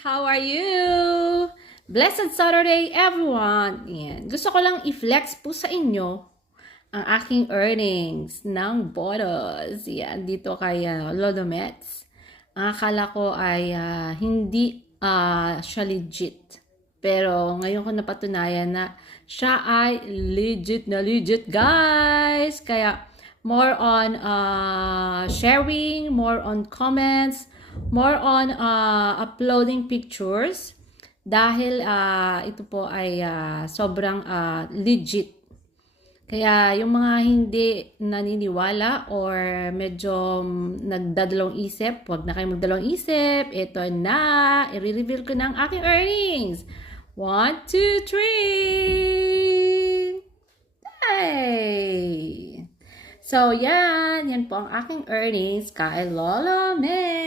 How are you? Blessed Saturday, everyone! Yan. Gusto ko lang i-flex po sa inyo ang aking earnings ng bonus. Yan, dito kay Lodomets. Ang akala ko ay hindi siya legit. Pero ngayon ko napatunayan na siya ay legit, guys! Kaya more on sharing, more on comments, more on uploading pictures dahil ito po ay sobrang legit. Kaya yung mga hindi naniniwala or medyo nagdadalawang isip, huwag na kayong magdalawang isip. Ito na, i-reveal ko ng aking earnings. 1, 2, 3! Hey! So, yan po ang aking earnings kay Lola May.